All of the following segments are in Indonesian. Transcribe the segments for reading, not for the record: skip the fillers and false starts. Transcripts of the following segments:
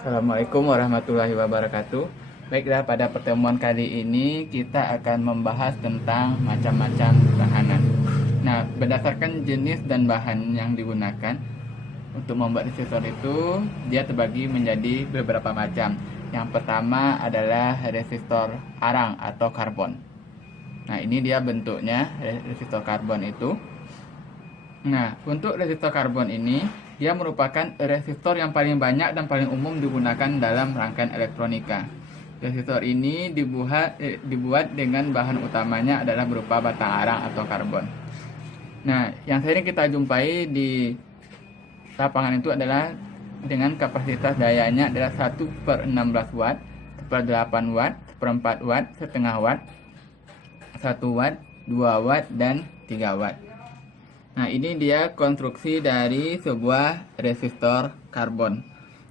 Assalamualaikum warahmatullahi wabarakatuh. Baiklah, pada pertemuan kali ini kita akan membahas tentang macam-macam tahanan. Nah, berdasarkan jenis dan bahan yang digunakan untuk membuat resistor itu, dia terbagi menjadi beberapa macam. Yang pertama adalah resistor arang atau karbon. Nah, ini dia bentuknya resistor karbon itu. Nah, untuk resistor karbon ini, dia merupakan resistor yang paling banyak dan paling umum digunakan dalam rangkaian elektronika. Resistor ini dibuat dengan bahan utamanya adalah berupa batang arang atau karbon. Nah, yang sering kita jumpai di lapangan itu adalah dengan kapasitas dayanya adalah 1/16 watt, 1/8 watt, 1/4 watt, setengah watt, 1 watt, 2 watt, dan 3 watt. Nah, ini dia konstruksi dari sebuah resistor karbon.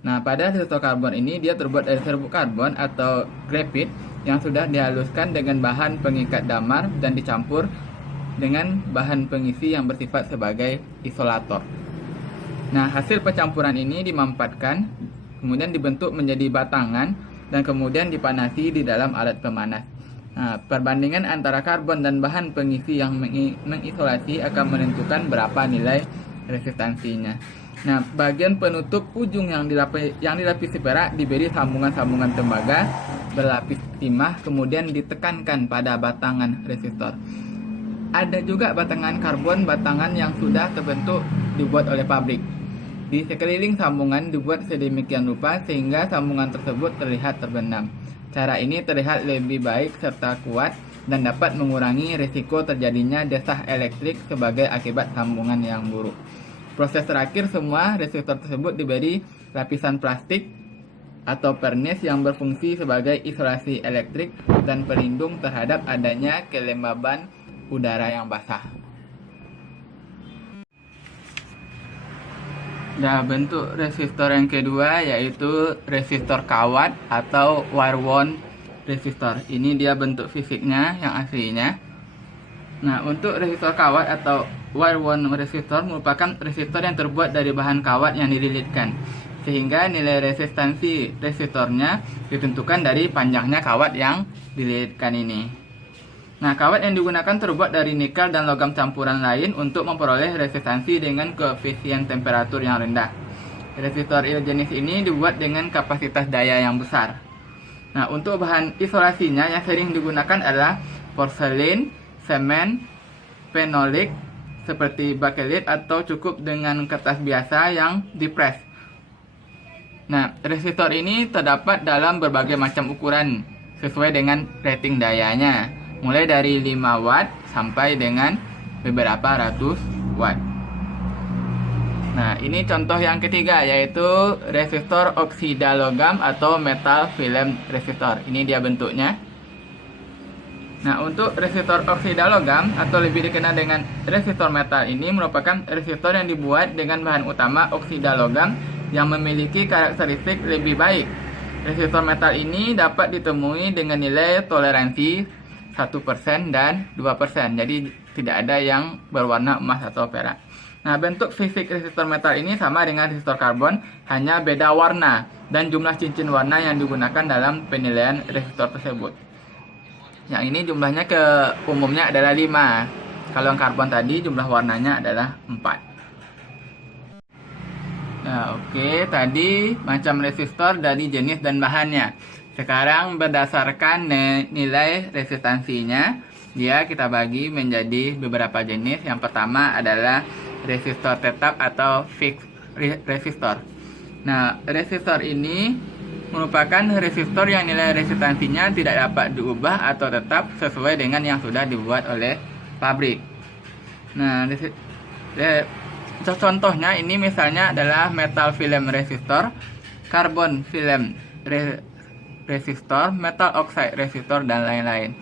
Nah, pada resistor karbon ini dia terbuat dari serbuk karbon atau grafit yang sudah dihaluskan dengan bahan pengikat damar dan dicampur dengan bahan pengisi yang bersifat sebagai isolator. Nah, hasil pencampuran ini dimampatkan, kemudian dibentuk menjadi batangan dan kemudian dipanasi di dalam alat pemanas. Nah, perbandingan antara karbon dan bahan pengisi yang mengisolasi akan menentukan berapa nilai resistansinya. Nah, bagian penutup ujung yang dilapisi perak diberi sambungan-sambungan tembaga berlapis timah, kemudian ditekankan pada batangan resistor. Ada juga batangan karbon, batangan yang sudah terbentuk dibuat oleh pabrik. Di sekeliling sambungan dibuat sedemikian rupa sehingga sambungan tersebut terlihat terbenam. Cara ini terlihat lebih baik serta kuat dan dapat mengurangi risiko terjadinya desah elektrik sebagai akibat sambungan yang buruk. Proses terakhir, semua resistor tersebut diberi lapisan plastik atau pernis yang berfungsi sebagai isolasi elektrik dan pelindung terhadap adanya kelembaban udara yang basah. Nah, bentuk resistor yang kedua yaitu resistor kawat atau wire wound resistor. Ini dia bentuk fisiknya yang aslinya. Nah, untuk resistor kawat atau wire wound resistor merupakan resistor yang terbuat dari bahan kawat yang dililitkan, sehingga nilai resistansi resistornya ditentukan dari panjangnya kawat yang dililitkan ini. Nah, kawat yang digunakan terbuat dari nikel dan logam campuran lain untuk memperoleh resistansi dengan koefisien temperatur yang rendah. Resistor jenis ini dibuat dengan kapasitas daya yang besar. Nah, untuk bahan isolasinya yang sering digunakan adalah porselen, semen, fenolik seperti bakelit atau cukup dengan kertas biasa yang dipres. Nah, resistor ini terdapat dalam berbagai macam ukuran sesuai dengan rating dayanya, mulai dari 5 watt sampai dengan beberapa ratus watt. Nah, ini contoh yang ketiga yaitu resistor oksida logam atau metal film resistor. Ini dia bentuknya. Nah, untuk resistor oksida logam atau lebih dikenal dengan resistor metal ini merupakan resistor yang dibuat dengan bahan utama oksida logam yang memiliki karakteristik lebih baik. Resistor metal ini dapat ditemui dengan nilai toleransi 1% dan 2%. Jadi tidak ada yang berwarna emas atau perak. Nah, bentuk fisik resistor metal ini sama dengan resistor karbon, hanya beda warna dan jumlah cincin warna yang digunakan dalam penilaian resistor tersebut. Yang ini jumlahnya umumnya adalah 5. Kalau yang karbon tadi jumlah warnanya adalah 4. Nah, oke, tadi macam resistor dari jenis dan bahannya. Sekarang berdasarkan nilai resistansinya, kita bagi menjadi beberapa jenis. Yang pertama adalah resistor tetap atau fixed resistor. Nah, resistor ini merupakan resistor yang nilai resistansinya tidak dapat diubah atau tetap sesuai dengan yang sudah dibuat oleh pabrik. Nah, contohnya ini misalnya adalah metal film resistor, karbon film resistor, metal oxide resistor, dan lain-lain.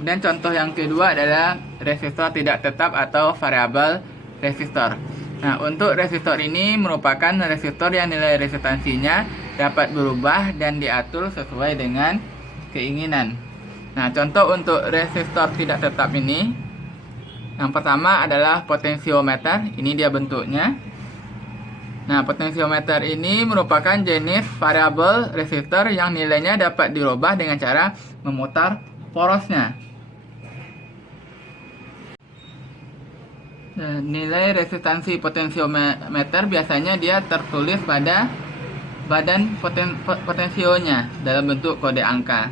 Kemudian contoh yang kedua adalah resistor tidak tetap atau variabel resistor. Nah, untuk resistor ini merupakan resistor yang nilai resistansinya dapat berubah dan diatur sesuai dengan keinginan. Nah, contoh untuk resistor tidak tetap ini, yang pertama adalah potensiometer. Ini dia bentuknya. Nah, potensiometer ini merupakan jenis variabel resistor yang nilainya dapat dirubah dengan cara memutar porosnya. Nah, nilai resistansi potensiometer biasanya dia tertulis pada badan potensionya dalam bentuk kode angka.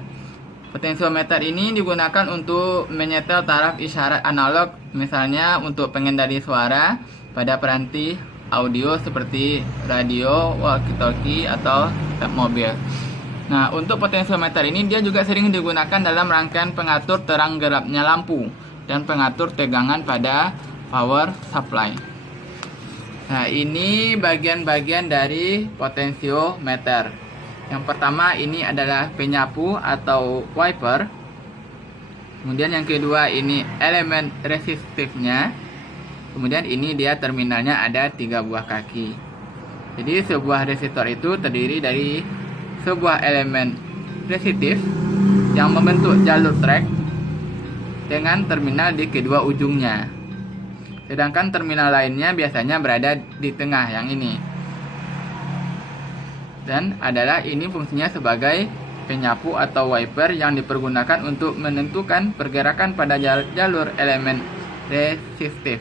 Potensiometer ini digunakan untuk menyetel taraf isyarat analog, misalnya untuk pengendali suara pada peranti audio seperti radio, walkie-talkie, atau tap mobil. Nah, untuk potensiometer ini dia juga sering digunakan dalam rangkaian pengatur terang gelapnya lampu dan pengatur tegangan pada power supply. Nah, ini bagian-bagian dari potensiometer. Yang pertama ini adalah penyapu atau wiper. Kemudian yang kedua ini elemen resistifnya. Kemudian ini dia terminalnya ada 3 buah kaki. Jadi sebuah resistor itu terdiri dari sebuah elemen resistif yang membentuk jalur trek dengan terminal di kedua ujungnya. Sedangkan terminal lainnya biasanya berada di tengah yang ini. Dan adalah ini fungsinya sebagai penyapu atau wiper yang dipergunakan untuk menentukan pergerakan pada jalur elemen resistif.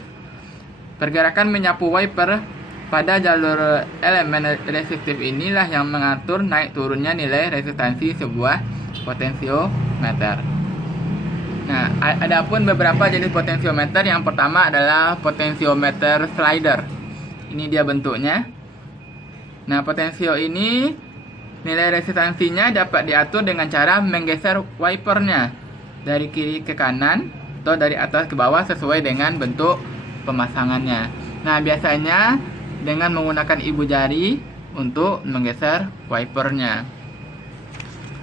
Pergerakan menyapu wiper pada jalur elemen resistif inilah yang mengatur naik turunnya nilai resistansi sebuah potensiometer. Nah, adapun beberapa jenis potensiometer. Yang pertama adalah potensiometer slider. Ini dia bentuknya. Nah, potensio ini nilai resistansinya dapat diatur dengan cara menggeser wipernya dari kiri ke kanan atau dari atas ke bawah sesuai dengan bentuk pemasangannya. Nah, biasanya dengan menggunakan ibu jari untuk menggeser wipernya.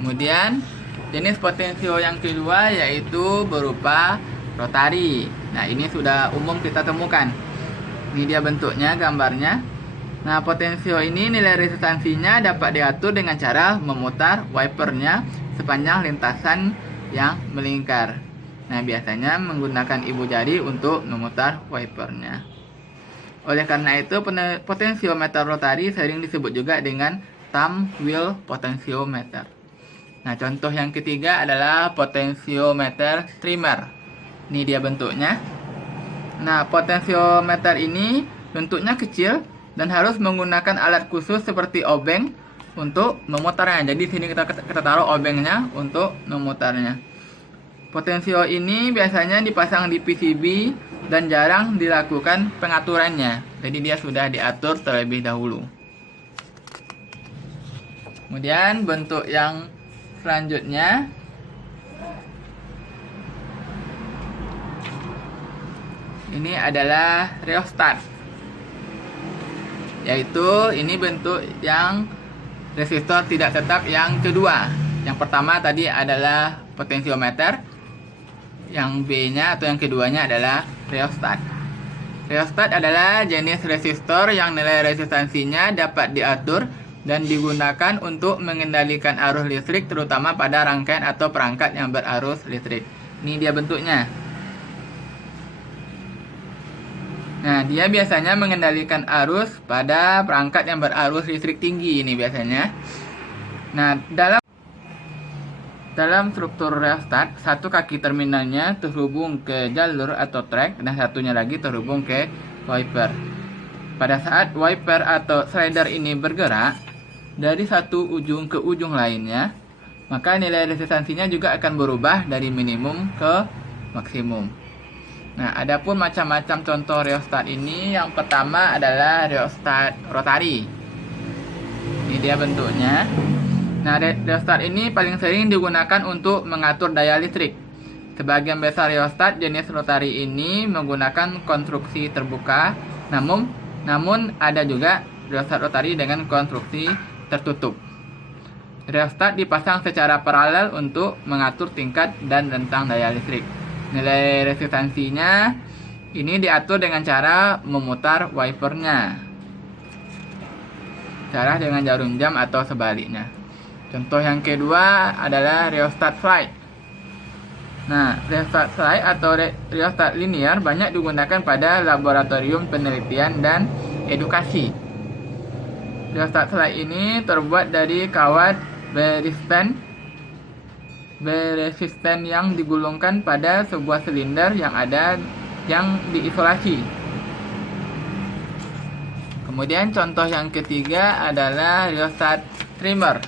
Kemudian jenis potensio yang kedua yaitu berupa rotari. Nah, ini sudah umum kita temukan. Ini dia bentuknya, gambarnya. Nah, potensio ini nilai resistansinya dapat diatur dengan cara memutar wipernya sepanjang lintasan yang melingkar. Nah, biasanya menggunakan ibu jari untuk memutar wipernya. Oleh karena itu, potensiometer rotari sering disebut juga dengan thumb wheel potensiometer. Nah, contoh yang ketiga adalah potensiometer trimmer. Ini dia bentuknya. Nah, potensiometer ini bentuknya kecil dan harus menggunakan alat khusus seperti obeng untuk memutarnya. Jadi sini kita taruh obengnya untuk memutarnya. Potensio ini biasanya dipasang di PCB dan jarang dilakukan pengaturannya. Jadi dia sudah diatur terlebih dahulu. Kemudian bentuk yang selanjutnya ini adalah rheostat. Yaitu ini bentuk yang resistor tidak tetap yang kedua. Yang pertama tadi adalah potensiometer. Yang B-nya atau yang keduanya adalah rheostat. Rheostat adalah jenis resistor yang nilai resistansinya dapat diatur dan digunakan untuk mengendalikan arus listrik terutama pada rangkaian atau perangkat yang berarus listrik. Ini dia bentuknya. Nah, dia biasanya mengendalikan arus pada perangkat yang berarus listrik tinggi ini biasanya. Nah, dalam struktur rheostat, satu kaki terminalnya terhubung ke jalur atau track dan satunya lagi terhubung ke wiper. Pada saat wiper atau slider ini bergerak dari satu ujung ke ujung lainnya, maka nilai resistansinya juga akan berubah dari minimum ke maksimum. Nah, adapun macam-macam contoh rheostat ini, yang pertama adalah rheostat rotari. Ini dia bentuknya. Nah, rheostat ini paling sering digunakan untuk mengatur daya listrik. Sebagian besar rheostat jenis rotari ini menggunakan konstruksi terbuka, namun ada juga rheostat rotari dengan konstruksi tertutup. Rheostat dipasang secara paralel untuk mengatur tingkat dan rentang daya listrik. Nilai resistansinya ini diatur dengan cara memutar wipernya. Cara dengan jarum jam atau sebaliknya. Contoh yang kedua adalah rheostat slide. Nah, rheostat slide atau rheostat linear banyak digunakan pada laboratorium penelitian dan edukasi. Rheostat slide ini terbuat dari kawat beresisten yang digulungkan pada sebuah silinder yang diisolasi. Kemudian contoh yang ketiga adalah rheostat trimmer.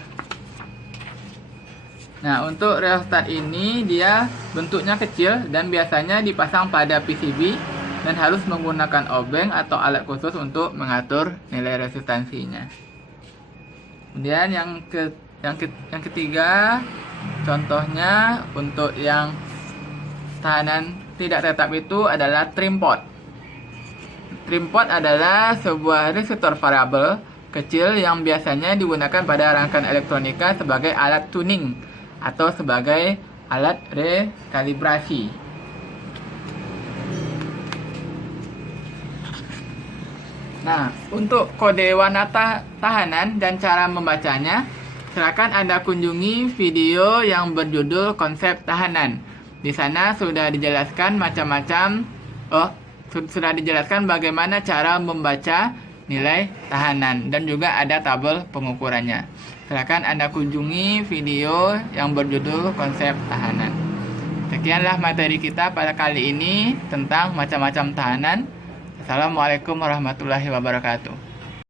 Nah, untuk rheostat ini dia bentuknya kecil dan biasanya dipasang pada PCB dan harus menggunakan obeng atau alat khusus untuk mengatur nilai resistansinya. Kemudian yang ketiga, contohnya untuk yang tahanan tidak tetap itu adalah trim pot. Trim pot adalah sebuah resistor variabel kecil yang biasanya digunakan pada rangkaian elektronika sebagai alat tuning atau sebagai alat rekalibrasi. Nah, untuk kode warna tahanan dan cara membacanya, silakan Anda kunjungi video yang berjudul Konsep Tahanan. Di sana sudah dijelaskan sudah dijelaskan bagaimana cara membaca nilai tahanan dan juga ada tabel pengukurannya. Silakan Anda kunjungi video yang berjudul Konsep Tahanan. Sekianlah materi kita pada kali ini tentang macam-macam tahanan. Assalamualaikum warahmatullahi wabarakatuh.